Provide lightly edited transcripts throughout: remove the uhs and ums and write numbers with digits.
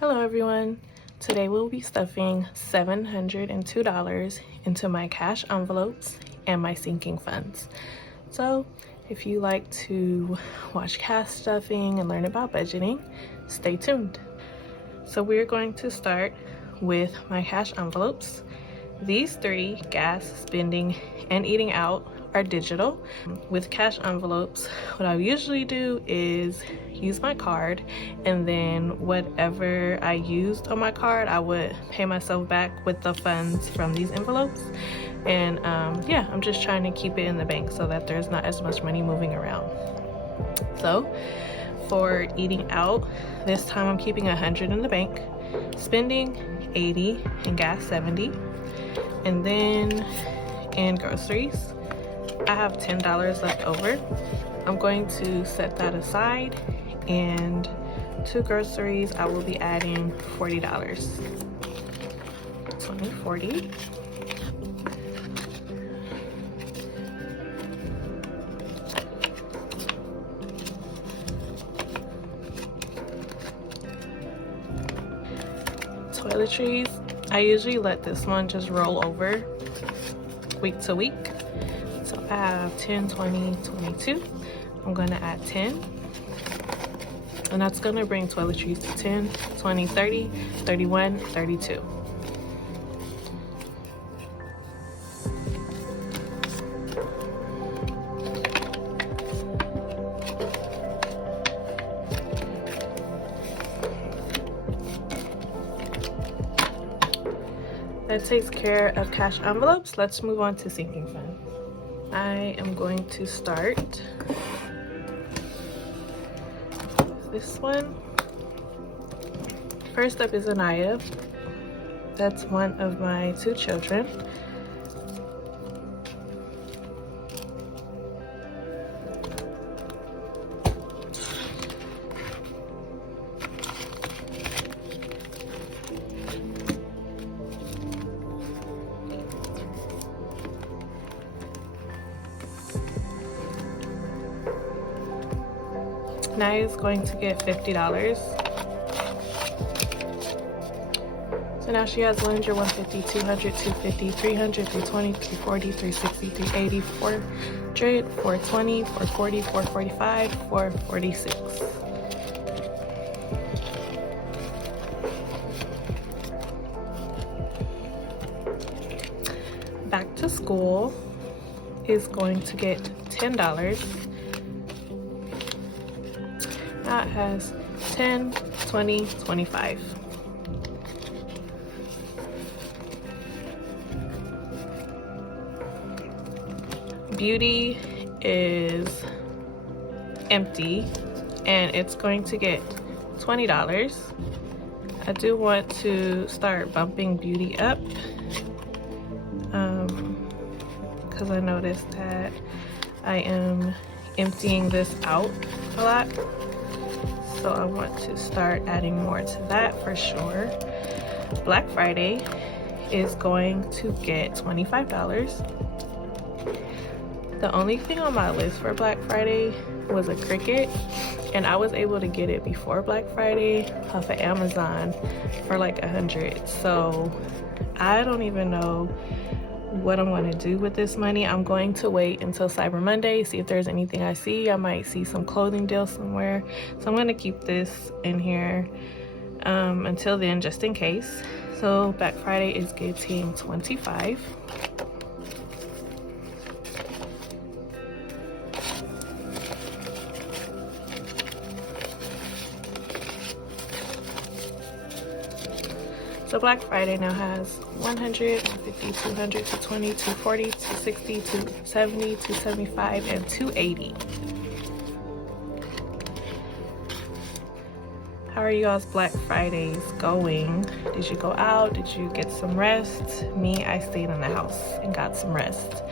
Hello everyone. Today we'll be stuffing $702 into my cash envelopes and my sinking funds. So if you like to watch cash stuffing and learn about budgeting, stay tuned. So we're going to start with my cash envelopes. These three, gas, spending, and eating out, are digital. With cash envelopes, what I usually do is use my card, and then whatever I used on my card, I would pay myself back with the funds from these envelopes. And yeah, I'm just trying to keep it in the bank so that there's not as much money moving around. So for eating out, this time I'm keeping 100 in the bank, spending 80, and gas 70. And then in groceries, I have $10 left over. I'm going to set that aside, and to groceries I will be adding $40. 20, 40. Toiletries, I usually let this one just roll over week to week. So I have 10, 20, 22. I'm gonna add 10. And that's gonna bring toiletries to 10, 20, 30, 31, 32. That takes care of cash envelopes. Let's move on to sinking funds. I am going to start with this one. First up is Anaya. That's one of my two children. Naya is going to get $50. So now she has 100, 150, 200, 250, 300, 320, 340, 360, 380, 400, 420, 440, 445, 446. Back to school is going to get $10. That has 10, 20, 25. Beauty is empty, and it's going to get $20. I do want to start bumping Beauty up because I noticed that I am emptying this out a lot. So I want to start adding more to that for sure. Black Friday is going to get $25. The only thing on my list for Black Friday was a Cricut, and I was able to get it before Black Friday off of Amazon for like 100. So I don't even know what I'm going to do with this money. I'm going to wait until Cyber Monday, see if there's anything I see. I might see some clothing deal somewhere, so I'm going to keep this in here until then, just in case. So Black Friday is getting 25. So Black Friday now has 100, 150, 200, 220, 240, 260, 270, 275, and 280. How are you guys' Black Fridays going? Did you go out? Did you get some rest? Me, I stayed in the house and got some rest.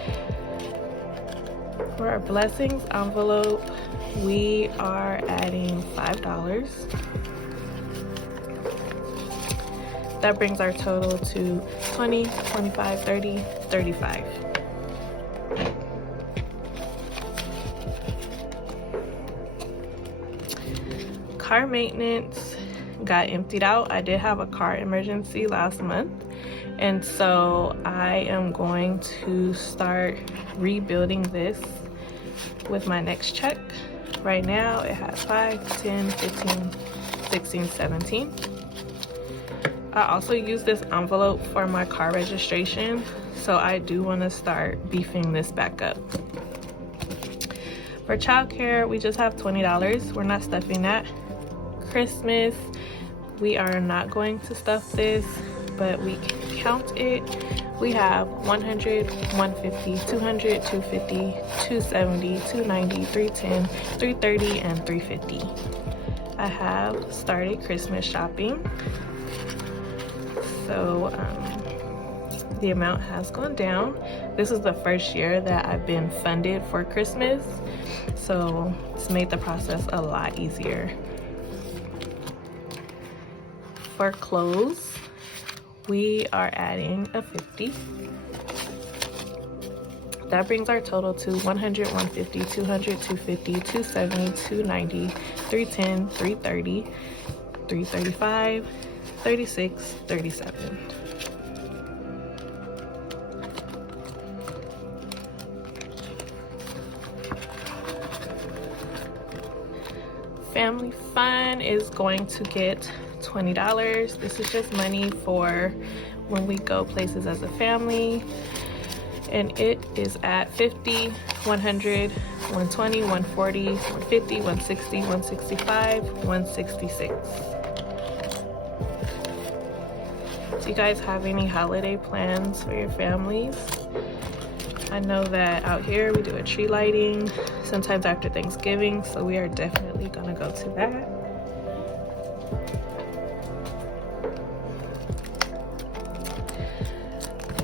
For our blessings envelope, we are adding $5. That brings our total to 20, 25, 30, 35. Car maintenance got emptied out. I did have a car emergency last month, and so I am going to start rebuilding this with my next check. Right now it has 5, 10, 15, 16, 17. I also use this envelope for my car registration, so I do want to start beefing this back up. For childcare, we just have $20. We're not stuffing that. Christmas, we are not going to stuff this, but we can count it. We have 100, 150, 200, 250, 270, 290, 310, 330, and 350. I have started Christmas shopping. So the amount has gone down. This is the first year that I've been funded for Christmas, so it's made the process a lot easier. For clothes, we are adding a 50. That brings our total to 100, 150, 200, 250, 270, 290, 310, 330, 335, 36, 37. Family Fun is going to get $20. This is just money for when we go places as a family, and it is at 50, 100, 120, 140, 150, 160, 165, 166. Do you guys have any holiday plans for your families? I know that out here we do a tree lighting sometimes after Thanksgiving, so we are definitely gonna go to that.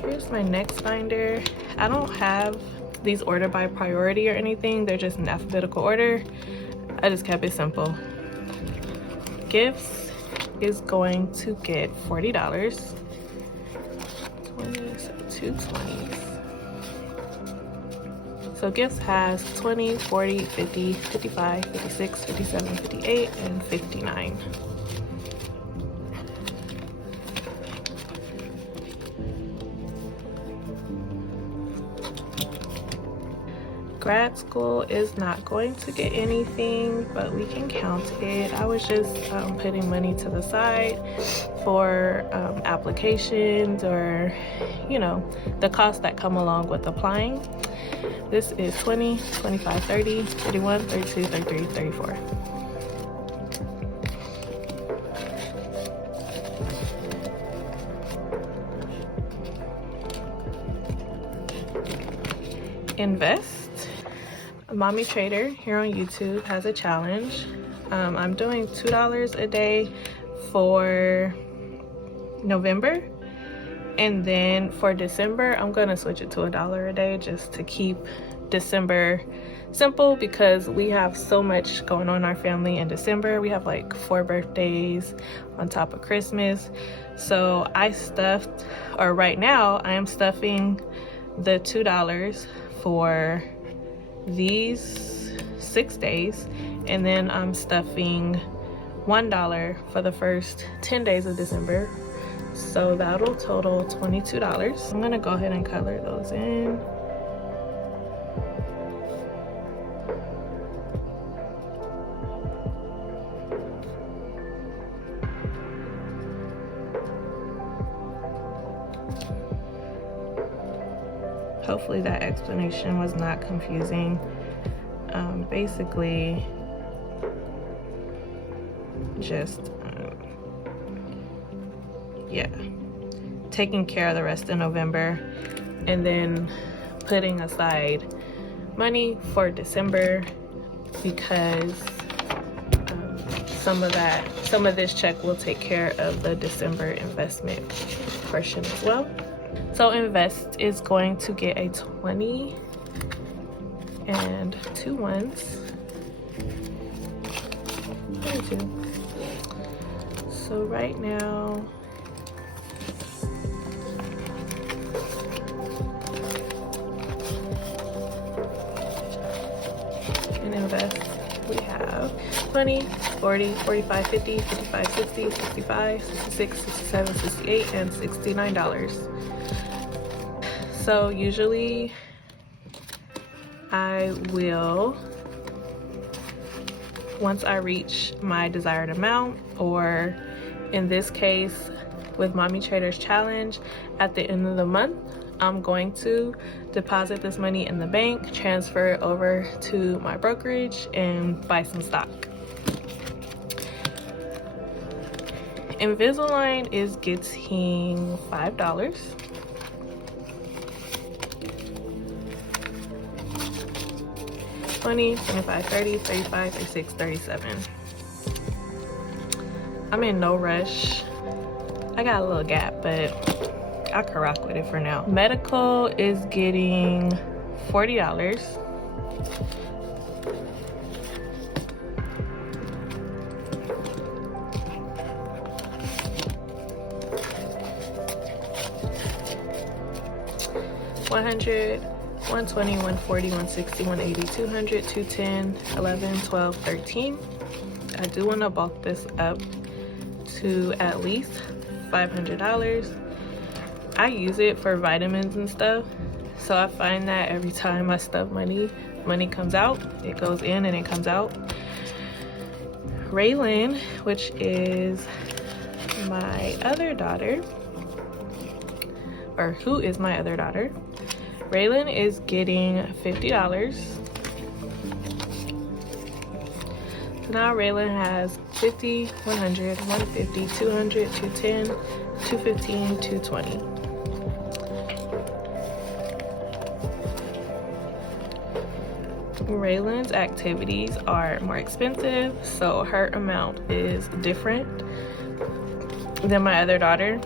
Here's my next binder. I don't have these ordered by priority or anything, they're just in alphabetical order. I just kept it simple. Gifts is going to get $40. 20, so 2 20s. So gifts has 20, 40, 50, 55, 56, 57, 58, and 59. Grad school is not going to get anything, but we can count it. I was just putting money to the side for applications, or you know, the costs that come along with applying. This is 20, 25, 30, 31, 32, 33, 34. Invest. Mommy Trader here on YouTube has a challenge. I'm doing $2 a day for November, and then for December I'm gonna switch it to $1 a day just to keep December simple, because we have so much going on in our family in December. We have like 4 birthdays on top of Christmas, so I stuffed, or right now I am stuffing the $2 for these 6 days, and then I'm stuffing $1 for the first 10 days of December, so that'll total $22. I'm gonna go ahead and color those in. Hopefully that explanation was not confusing. Basically, just yeah, taking care of the rest of November, and then putting aside money for December, because some of this check will take care of the December investment portion as well. So invest is going to get a 20 and 2 ones. 22. So right now, in invest we have 20, 40, 45, 50, 55, 60, 65, 66, 67, 68, and $69. So usually I will, once I reach my desired amount, or in this case with Mommy Traders Challenge, at the end of the month, I'm going to deposit this money in the bank, transfer it over to my brokerage, and buy some stock. Invisalign is getting $5. $20, $25, $30, $35, $36, $37. I'm in no rush. I got a little gap, but I can rock with it for now. Medical is getting $40. $100, $120, $140, $160, $180, $200, $210, $11, $12, $13. I do want to bulk this up to at least $500. I use it for vitamins and stuff, so I find that every time I stuff money comes out. It goes in and it comes out. Raylan, which is my other daughter, or who is my other daughter, Raylan is getting $50. So now Raylan has 50, 100, 150, 200, 210, 215, 220. Raylan's activities are more expensive, so her amount is different than my other daughter.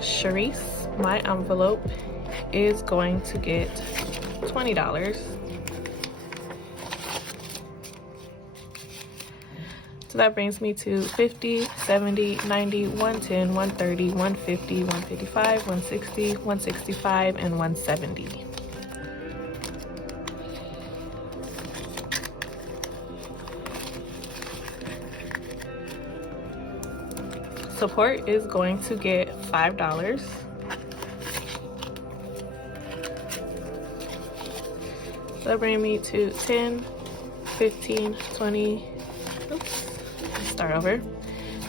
Sharice, my envelope, is going to get $20. So that brings me to 50, 70, 90, 110, 130, 150, 155, 160, 165, and 170. Support is going to get $5. That brings me to 10, 15, 20, oops, let's start over.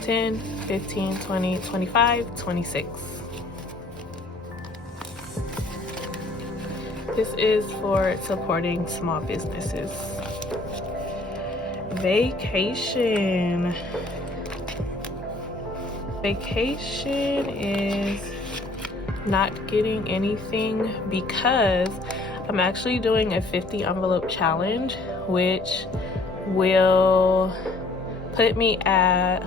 10, 15, 20, 25, 26. This is for supporting small businesses. Vacation. Vacation is not getting anything because I'm actually doing a 50 envelope challenge, which will put me at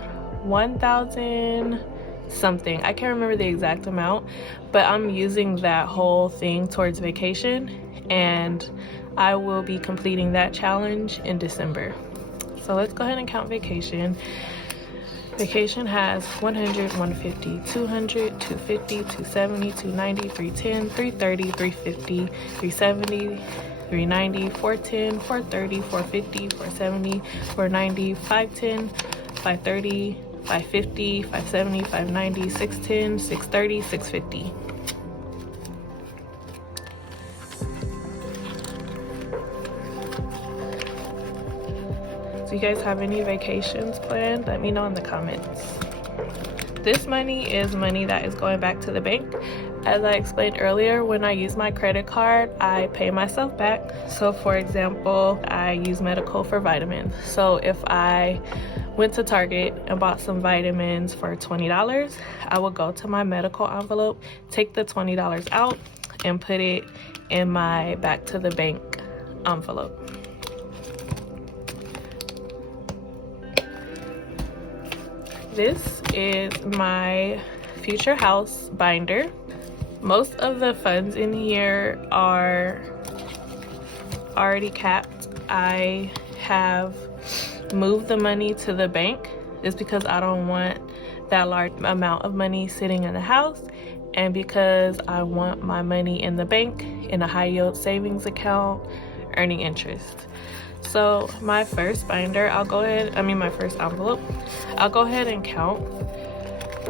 1,000 something. I can't remember the exact amount, but I'm using that whole thing towards vacation, and I will be completing that challenge in December. So let's go ahead and count vacation. Vacation has 100, 150, 200, 250, 270, 290, 310, 330, 350, 370, 390, 410, 430, 450, 470, 490, 510, 530, 550, 570, 590, 610, 630, 650. Do you guys have any vacations planned? Let me know in the comments. This money is money that is going back to the bank. As I explained earlier, when I use my credit card, I pay myself back. So for example, I use medical for vitamins. So if I went to Target and bought some vitamins for $20, I would go to my medical envelope, take the $20 out, and put it in my back to the bank envelope. This is my future house binder. Most of the funds in here are already capped. I have moved the money to the bank just because I don't want that large amount of money sitting in the house, and because I want my money in the bank in a high yield savings account earning interest. So my first binder, my first envelope, I'll go ahead and count.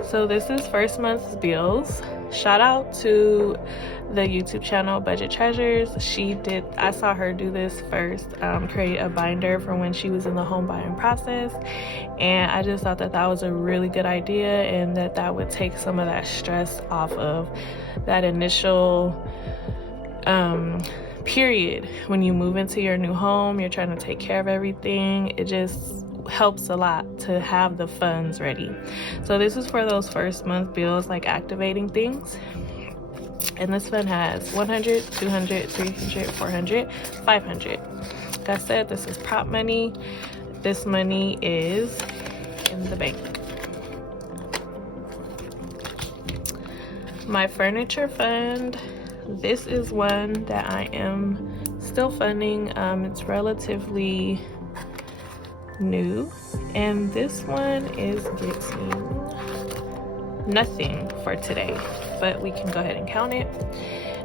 So this is first month's bills. Shout out to the YouTube channel Budget Treasures. I saw her do this first, create a binder for when she was in the home buying process, and I just thought that was a really good idea, and that would take some of that stress off of that initial period when you move into your new home. You're trying to take care of everything. It just helps a lot to have the funds ready. So this is for those first month bills, like activating things. And this fund has 100, 200, 300, 400, 500. Like I said, this is prop money. This money is in the bank. My furniture fund, this is one that I am still funding. It's relatively new, and this one is getting nothing for today, but we can go ahead and count it.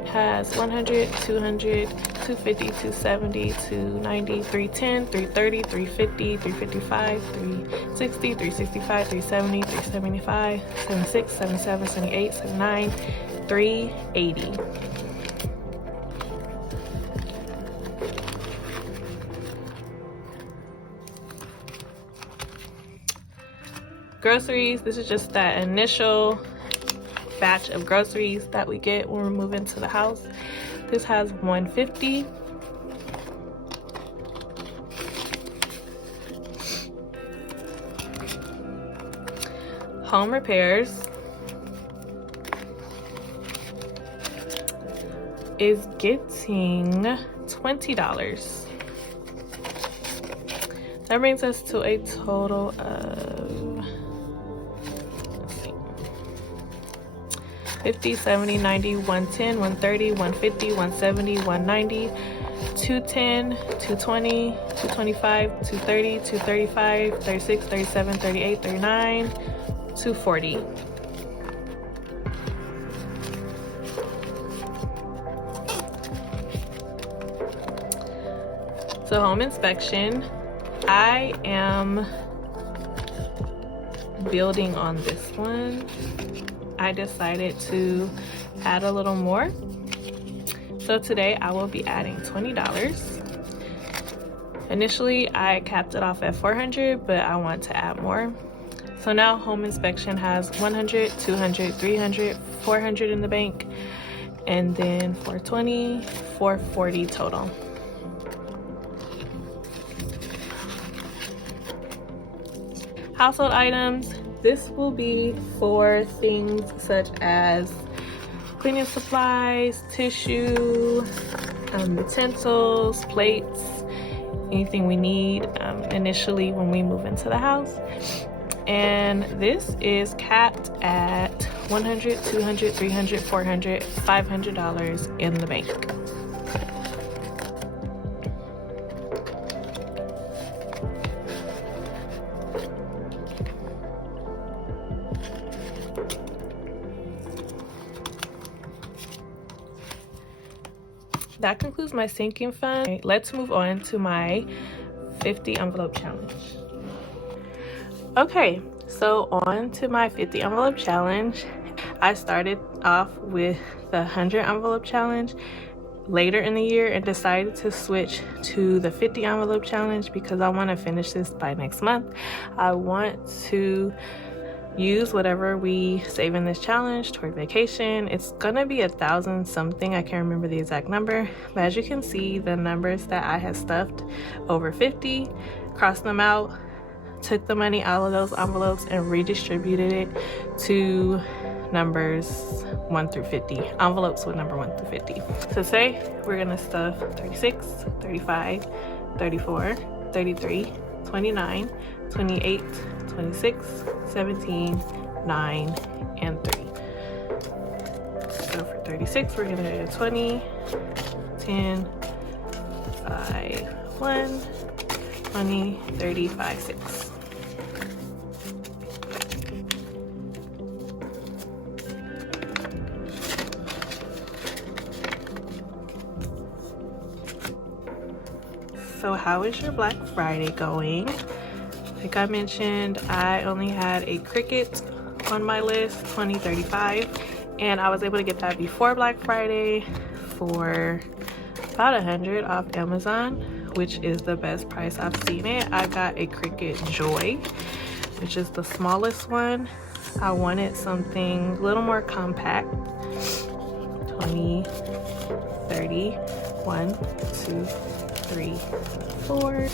It has 100, 200, 250, 270, 290, 310, 330, 350, 355, 360, 365, 370, 375, 76, 77, 78, 79, 380. Groceries, this is just that initial batch of groceries that we get when we move into the house. This has 150. Home repairs is getting $20. That brings us to a total of 50, 70, 90, 110, 130, 150, 170, 190, 210, 220, 225, 230, 235, 36, 37, 38, 39, 240. So home inspection, I am building on this one. I decided to add a little more. So today I will be adding $20. Initially I capped it off at $400, but I want to add more. So now home inspection has 100, 200, 300, 400 in the bank, and then 420, 440 total. Household items, this will be for things such as cleaning supplies, tissue, utensils, plates, anything we need initially when we move into the house. And this is capped at 100, 200, 300, 400, $500 in the bank. That concludes my sinking fund. Let's move on to my 50 envelope challenge. Okay, so on to my 50 envelope challenge. I started off with the 100 envelope challenge later in the year and decided to switch to the 50 envelope challenge because I want to finish this by next month. I want to use whatever we save in this challenge toward vacation. It's gonna be 1,000 something, I can't remember the exact number, but as you can see, the numbers that I had stuffed over 50, crossed them out, took the money out of those envelopes and redistributed it to numbers 1 through 50, envelopes with number 1 through 50. So today we're gonna stuff 36, 35, 34, 33, 29, 28, 26, 17, 9, and 3. So for 36, we're gonna do 20, 10, 5, 1, 20, 30, 5, 6. So how is your Black Friday going? Like I mentioned, I only had a Cricut on my list, $20.35, and I was able to get that before Black Friday for about $100 off Amazon, which is the best price I've seen it. I got a Cricut Joy, which is the smallest one. I wanted something a little more compact. 20, 30, 1, 2, 3, 4.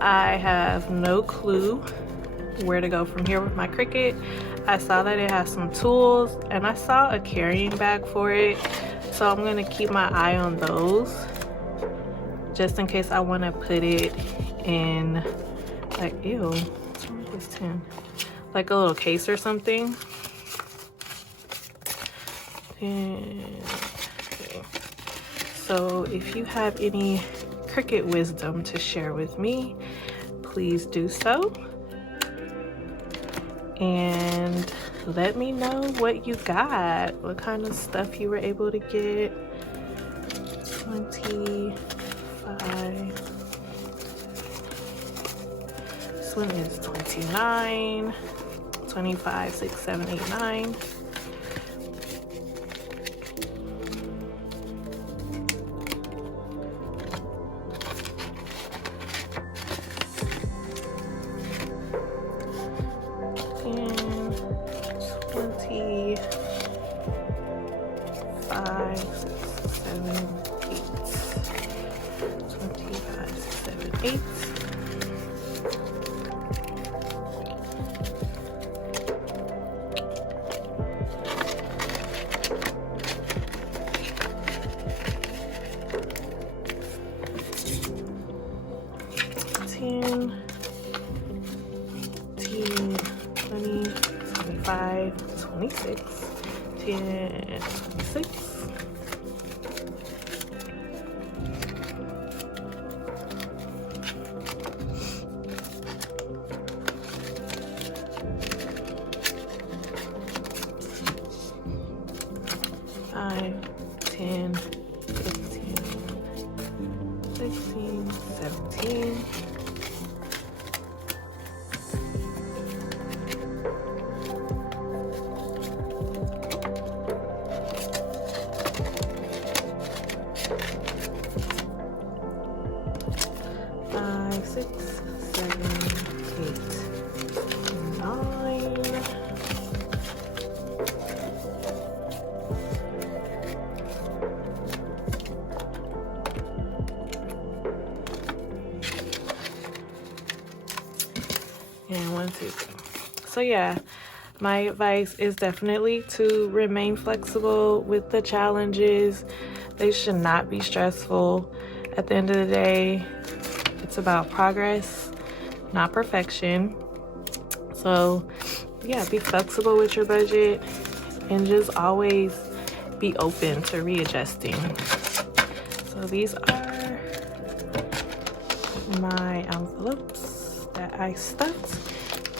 I have no clue where to go from here with my Cricut. I saw that it has some tools and I saw a carrying bag for it, so I'm gonna keep my eye on those just in case I want to put it in, like, ew, what's wrong with this tin? Like a little case or something. And, okay. So if you have any Cricut wisdom to share with me, please do so. And let me know what you got, what kind of stuff you were able to get. 25. This one is 29. 25, 6, 7, 8, 9. And 1, 2, 3. So yeah, my advice is definitely to remain flexible with the challenges. They should not be stressful. At the end of the day, it's about progress, not perfection. So yeah, be flexible with your budget and just always be open to readjusting. So these are my envelopes that I stuffed.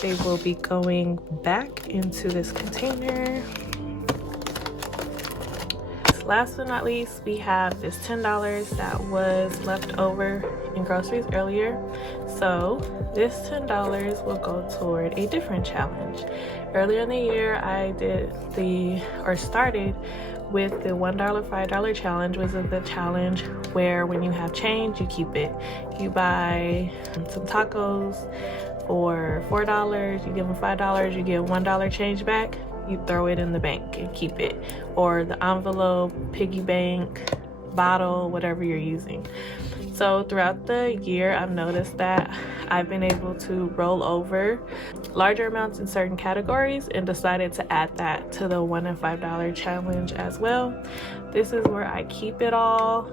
They will be going back into this container. Last but not least, we have this $10 that was left over in groceries earlier. So this $10 will go toward a different challenge. Earlier in the year, I started with the $1 $5 challenge, which is the challenge where when you have change, you keep it. You buy some tacos for $4, you give them $5, you get $1 change back, you throw it in the bank and keep it. Or the envelope, piggy bank, bottle, whatever you're using. So throughout the year, I've noticed that I've been able to roll over larger amounts in certain categories and decided to add that to the $1 and $5 challenge as well. This is where I keep it all.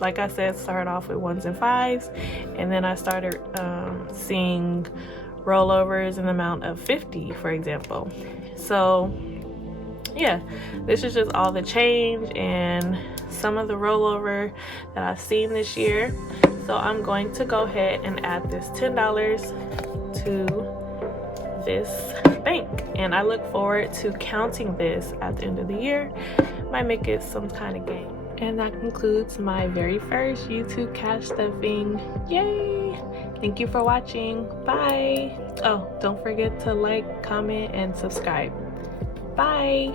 Like I said, start off with 1s and 5s, and then I started seeing rollovers in the amount of 50, for example. So yeah, this is just all the change and some of the rollover that I've seen this year. So I'm going to go ahead and add this $10 to this bank, and I look forward to counting this at the end of the year. Might make it some kind of game. And that concludes my very first YouTube cash stuffing. Yay! Thank you for watching. Bye! Oh, don't forget to like, comment, and subscribe. Bye!